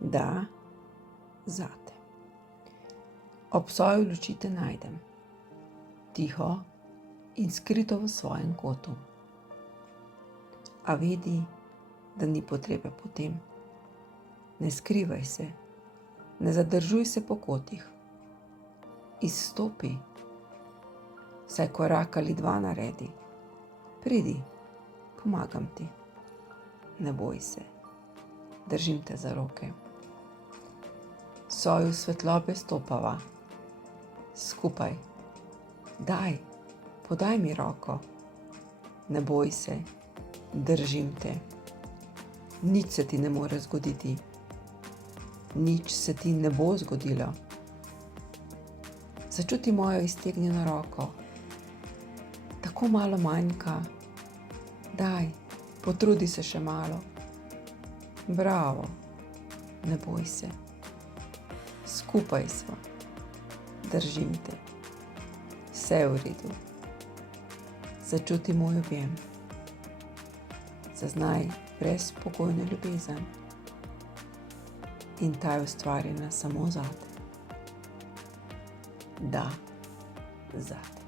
Da, zate. Ob soju luči te najdem, tiho in skrito v svojem kotu. A vedi, da ni potrebe po tem. Ne skrivaj se, ne zadržuj se po kotih. Izstopi, vsaj korak ali dva naredi. Pridi, pomagam ti. Ne boj se, držim te za roke. V soju svetlobe stopava, skupaj. Daj, podaj mi roko. Ne boj se, držim te. Nič se ti ne more zgoditi. Nič se ti ne bo zgodilo. Začuti mojo iztegnjeno roko. Tako malo manjka. Daj, potrudi se še malo. Bravo, ne boj se. Skupaj smo. Držim te. Vse je v redu. Začuti moj objem. Zaznaj brezpogojno ljubezen. In ta je ustvarjena samo zate. Da, zate.